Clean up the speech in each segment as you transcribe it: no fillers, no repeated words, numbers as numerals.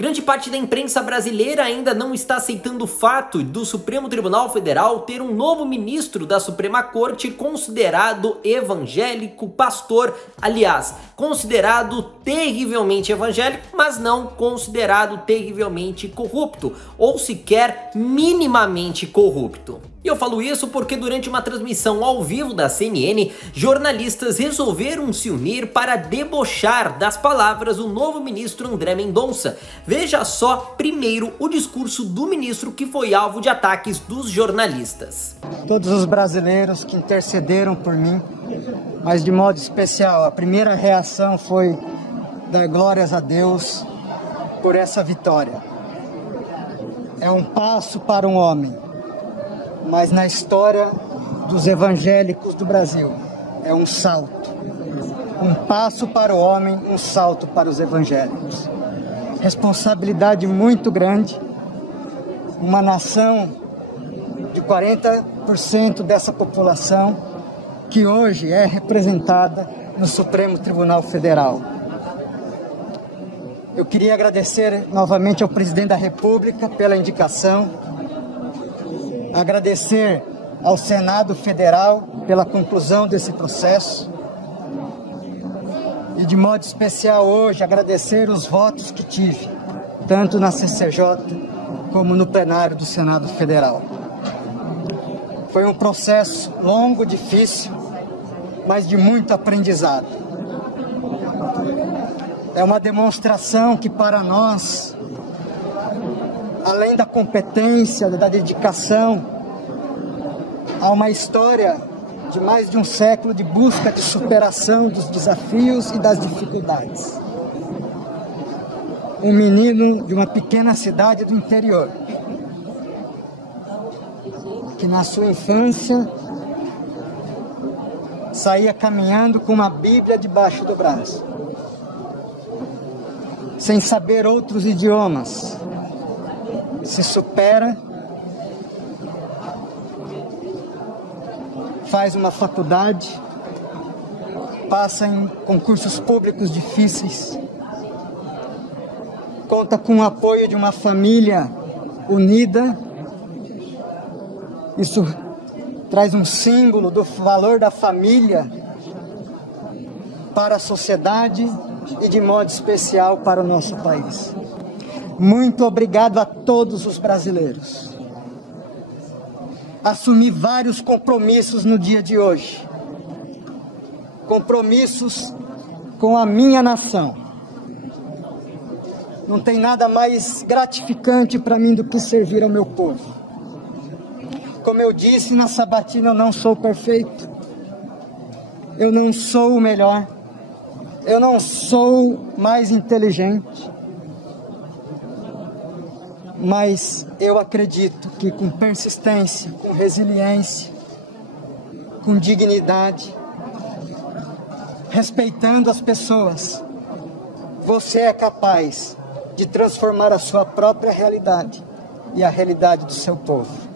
Grande parte da imprensa brasileira ainda não está aceitando o fato do Supremo Tribunal Federal ter um novo ministro da Suprema Corte considerado evangélico, pastor, aliás, considerado terrivelmente evangélico, mas não considerado terrivelmente corrupto, ou sequer minimamente corrupto. E eu falo isso porque durante uma transmissão ao vivo da CNN, jornalistas resolveram se unir para debochar das palavras do novo ministro André Mendonça. Veja só primeiro o discurso do ministro que foi alvo de ataques dos jornalistas. Todos os brasileiros que intercederam por mim, mas de modo especial, a primeira reação foi dar glórias a Deus por essa vitória. É um passo para um homem, mas na história dos evangélicos do Brasil é um salto. Um passo para o homem, um salto para os evangélicos. Responsabilidade muito grande. Uma nação de 40% dessa população que hoje é representada no Supremo Tribunal Federal. Eu queria agradecer novamente ao presidente da República pela indicação, agradecer ao Senado Federal pela conclusão desse processo e, de modo especial hoje, agradecer os votos que tive, tanto na CCJ como no plenário do Senado Federal. Foi um processo longo, difícil, mas de muito aprendizado. É uma demonstração que para nós, além da competência, da dedicação, há uma história de mais de um século de busca de superação dos desafios e das dificuldades. Um menino de uma pequena cidade do interior, que na sua infância saía caminhando com uma Bíblia debaixo do braço, sem saber outros idiomas, se supera, faz uma faculdade, passa em concursos públicos difíceis, conta com o apoio de uma família unida. Isso traz um símbolo do valor da família para a sociedade e, de modo especial, para o nosso país. Muito obrigado a todos os brasileiros. Assumi vários compromissos no dia de hoje. Compromissos com a minha nação. Não tem nada mais gratificante para mim do que servir ao meu povo. Como eu disse na sabatina, eu não sou perfeito. Eu não sou o melhor. Eu não sou mais inteligente. Mas eu acredito que com persistência, com resiliência, com dignidade, respeitando as pessoas, você é capaz de transformar a sua própria realidade e a realidade do seu povo.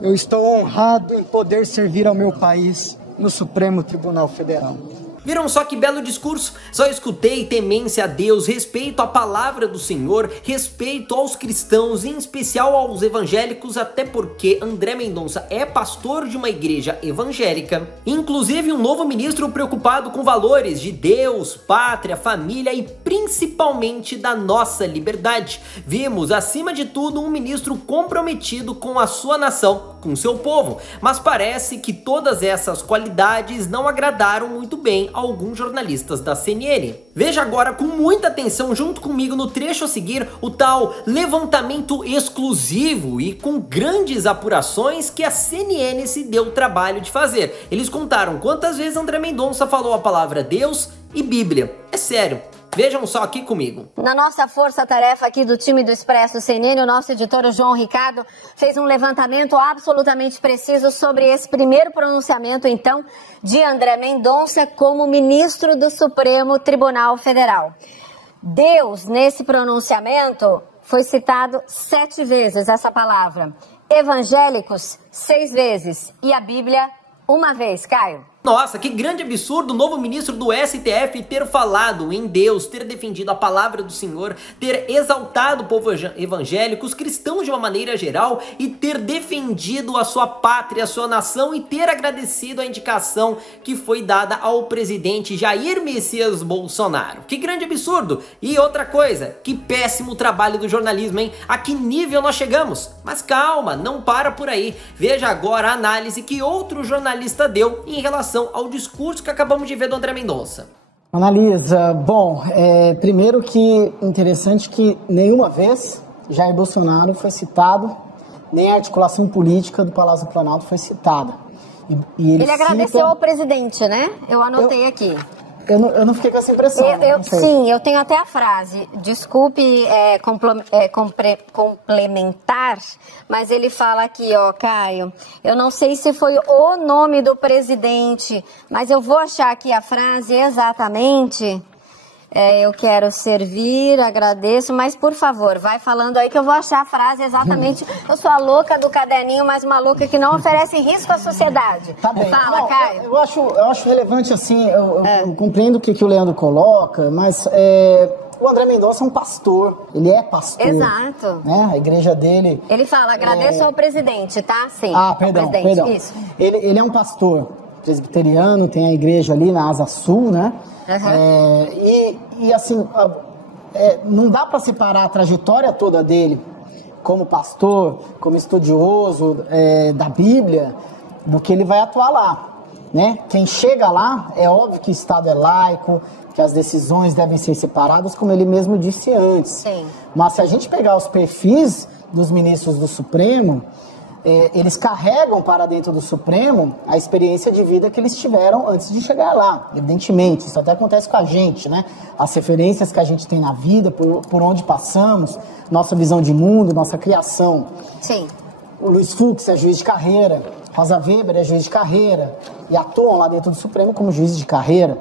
Eu estou honrado em poder servir ao meu país no Supremo Tribunal Federal. Viram só que belo discurso? Só escutei temência a Deus, respeito à palavra do Senhor, respeito aos cristãos, em especial aos evangélicos, até porque André Mendonça é pastor de uma igreja evangélica. Inclusive um novo ministro preocupado com valores de Deus, pátria, família e principalmente da nossa liberdade. Vimos, acima de tudo, um ministro comprometido com a sua nação, com seu povo. Mas parece que todas essas qualidades não agradaram muito bem a alguns jornalistas da CNN. Veja agora com muita atenção junto comigo no trecho a seguir o tal levantamento exclusivo e com grandes apurações que a CNN se deu o trabalho de fazer. Eles contaram quantas vezes André Mendonça falou a palavra Deus e Bíblia. É sério. Vejam só aqui comigo. Na nossa força-tarefa aqui do time do Expresso CNN, o nosso editor o João Ricardo fez um levantamento absolutamente preciso sobre esse primeiro pronunciamento, então, de André Mendonça como ministro do Supremo Tribunal Federal. Deus, nesse pronunciamento, foi citado 7 vezes essa palavra. Evangélicos, 6 vezes. E a Bíblia, 1 vez, Caio. Nossa, que grande absurdo o novo ministro do STF ter falado em Deus, ter defendido a palavra do Senhor, ter exaltado o povo evangélico, os cristãos de uma maneira geral e ter defendido a sua pátria, a sua nação e ter agradecido a indicação que foi dada ao presidente Jair Messias Bolsonaro. Que grande absurdo! E outra coisa, que péssimo trabalho do jornalismo, hein? A que nível nós chegamos? Mas calma, não para por aí. Veja agora a análise que outro jornalista deu em relação ao discurso que acabamos de ver do André Mendonça. Analisa, bom, primeiro que interessante que nenhuma vez Jair Bolsonaro foi citado, nem a articulação política do Palácio do Planalto foi citada. E ele agradeceu ao presidente, né? Eu anotei aqui. Eu não fiquei com essa impressão. Sim, eu tenho até a frase. Desculpe complementar, mas ele fala aqui, ó, Caio. Eu não sei se foi o nome do presidente, mas eu vou achar aqui a frase exatamente. Eu quero servir, agradeço, mas por favor, vai falando aí que eu vou achar a frase exatamente. Eu sou a louca do caderninho, mas uma louca que não oferece risco à sociedade. Tá bem. Fala, Caio. Eu acho relevante, assim, eu compreendo o que o Leandro coloca, mas o André Mendonça é um pastor, ele é pastor. Exato. Né? A igreja dele... Ele fala, agradeço ao presidente, tá? Sim. Perdão. Isso. Ele é um pastor presbiteriano, tem a igreja ali na Asa Sul, né? Uhum. E assim, não dá para separar a trajetória toda dele como pastor, como estudioso da Bíblia, do que ele vai atuar lá, né? Quem chega lá, é óbvio que o Estado é laico, que as decisões devem ser separadas, como ele mesmo disse antes. Sim. Mas se a gente pegar os perfis dos ministros do Supremo, eles carregam para dentro do Supremo a experiência de vida que eles tiveram antes de chegar lá, evidentemente. Isso até acontece com a gente, né? As referências que a gente tem na vida, por onde passamos, nossa visão de mundo, nossa criação. Sim. O Luiz Fux é juiz de carreira, Rosa Weber é juiz de carreira, e atuam lá dentro do Supremo como juízes de carreira.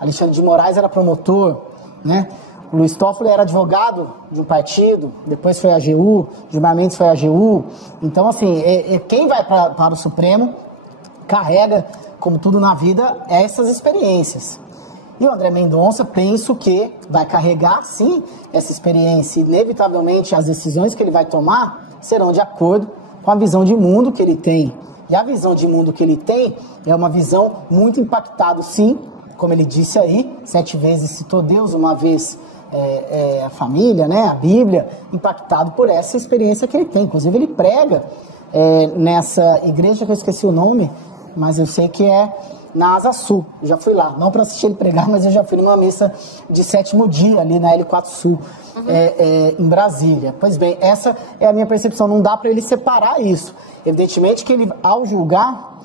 Alexandre de Moraes era promotor, né? O Luiz Toffoli era advogado de um partido, depois foi a AGU, Gilmar Mendes foi a AGU. Então, assim, quem vai para o Supremo carrega, como tudo na vida, essas experiências. E o André Mendonça, penso que vai carregar, sim, essa experiência. Inevitavelmente, as decisões que ele vai tomar serão de acordo com a visão de mundo que ele tem. E a visão de mundo que ele tem é uma visão muito impactada, sim, como ele disse aí, 7 vezes citou Deus, uma vez a família, né, a Bíblia, impactado por essa experiência que ele tem. Inclusive, ele prega nessa igreja, que eu esqueci o nome, mas eu sei que é na Asa Sul. Eu já fui lá, não para assistir ele pregar, mas eu já fui numa missa de 7º dia, ali na L4 Sul, em Brasília. Pois bem, essa é a minha percepção, não dá para ele separar isso. Evidentemente que ele, ao julgar,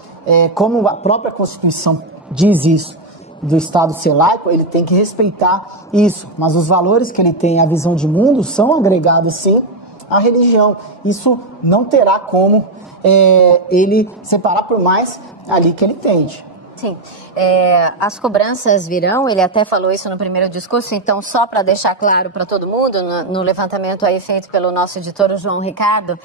como a própria Constituição diz isso, do Estado ser laico, ele tem que respeitar isso. Mas os valores que ele tem, a visão de mundo, são agregados, sim, à religião. Isso não terá como ele separar, por mais ali que ele tende. Sim. As cobranças virão, ele até falou isso no primeiro discurso, então só para deixar claro para todo mundo, no levantamento aí feito pelo nosso editor João Ricardo,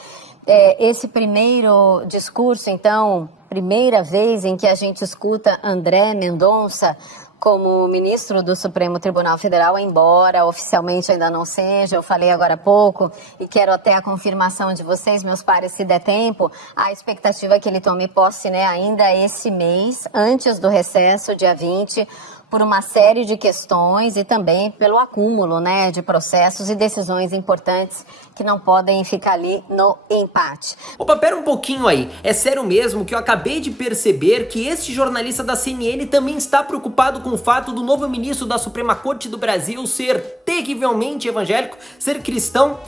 esse primeiro discurso, então, primeira vez em que a gente escuta André Mendonça como ministro do Supremo Tribunal Federal, embora oficialmente ainda não seja, eu falei agora há pouco, e quero até a confirmação de vocês, meus pares, se der tempo, a expectativa é que ele tome posse, né, ainda esse mês, antes do recesso, dia 20, por uma série de questões e também pelo acúmulo, né, de processos e decisões importantes que não podem ficar ali no empate. Opa, pera um pouquinho aí. É sério mesmo que eu acabei de perceber que este jornalista da CNN também está preocupado com o fato do novo ministro da Suprema Corte do Brasil ser terrivelmente evangélico, ser cristão?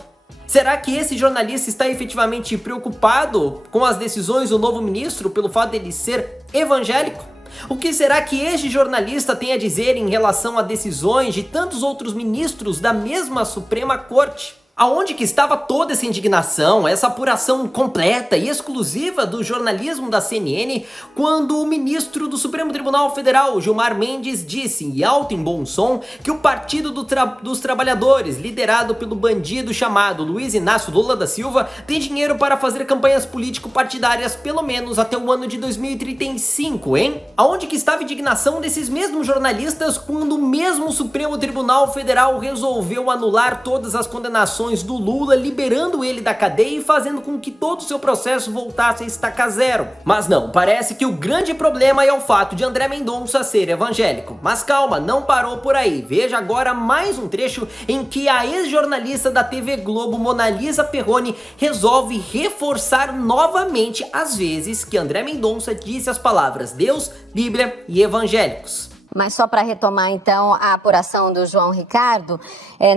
Será que esse jornalista está efetivamente preocupado com as decisões do novo ministro pelo fato dele ser evangélico? O que será que este jornalista tem a dizer em relação a decisões de tantos outros ministros da mesma Suprema Corte? Aonde que estava toda essa indignação, essa apuração completa e exclusiva do jornalismo da CNN, quando o ministro do Supremo Tribunal Federal, Gilmar Mendes, disse em alto e bom som que o Partido dos Trabalhadores, liderado pelo bandido chamado Luiz Inácio Lula da Silva, tem dinheiro para fazer campanhas político-partidárias pelo menos até o ano de 2035, hein? Aonde que estava a indignação desses mesmos jornalistas quando o mesmo Supremo Tribunal Federal resolveu anular todas as condenações do Lula, liberando ele da cadeia e fazendo com que todo o seu processo voltasse a estaca zero? Mas não, parece que o grande problema é o fato de André Mendonça ser evangélico. Mas calma, não parou por aí. Veja agora mais um trecho em que a ex-jornalista da TV Globo, Monalisa Perrone, resolve reforçar novamente as vezes que André Mendonça disse as palavras Deus, Bíblia e evangélicos. Mas só para retomar, então, a apuração do João Ricardo,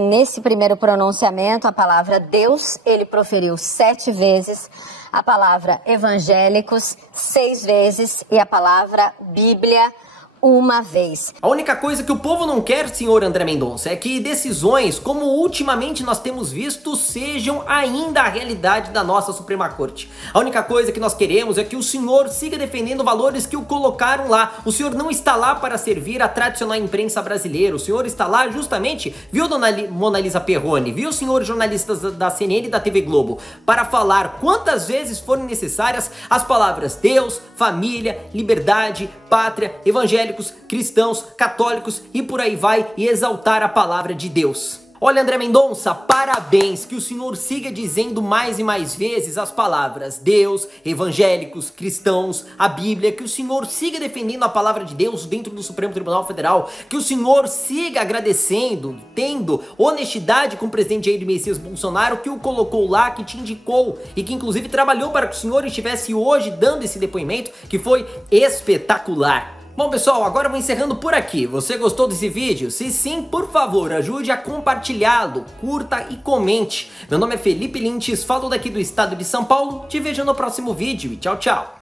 nesse primeiro pronunciamento, a palavra Deus, ele proferiu 7 vezes, a palavra evangélicos 6 vezes e a palavra Bíblia 1 vez. A única coisa que o povo não quer, senhor André Mendonça, é que decisões, como ultimamente nós temos visto, sejam ainda a realidade da nossa Suprema Corte. A única coisa que nós queremos é que o senhor siga defendendo valores que o colocaram lá. O senhor não está lá para servir a tradicional imprensa brasileira, o senhor está lá justamente, viu, dona Monalisa Perrone, viu, senhores jornalistas da CNN e da TV Globo, para falar quantas vezes forem necessárias as palavras Deus, família, liberdade, pátria, evangélicos, cristãos, católicos e por aí vai, e exaltar a palavra de Deus. Olha, André Mendonça, parabéns, que o senhor siga dizendo mais e mais vezes as palavras Deus, evangélicos, cristãos, a Bíblia, que o senhor siga defendendo a palavra de Deus dentro do Supremo Tribunal Federal, que o senhor siga agradecendo, tendo honestidade com o presidente Jair Messias Bolsonaro, que o colocou lá, que te indicou e que inclusive trabalhou para que o senhor estivesse hoje dando esse depoimento, que foi espetacular. Bom, pessoal, agora eu vou encerrando por aqui. Você gostou desse vídeo? Se sim, por favor, ajude a compartilhá-lo, curta e comente. Meu nome é Felipe Lintes, falo daqui do estado de São Paulo. Te vejo no próximo vídeo e tchau, tchau.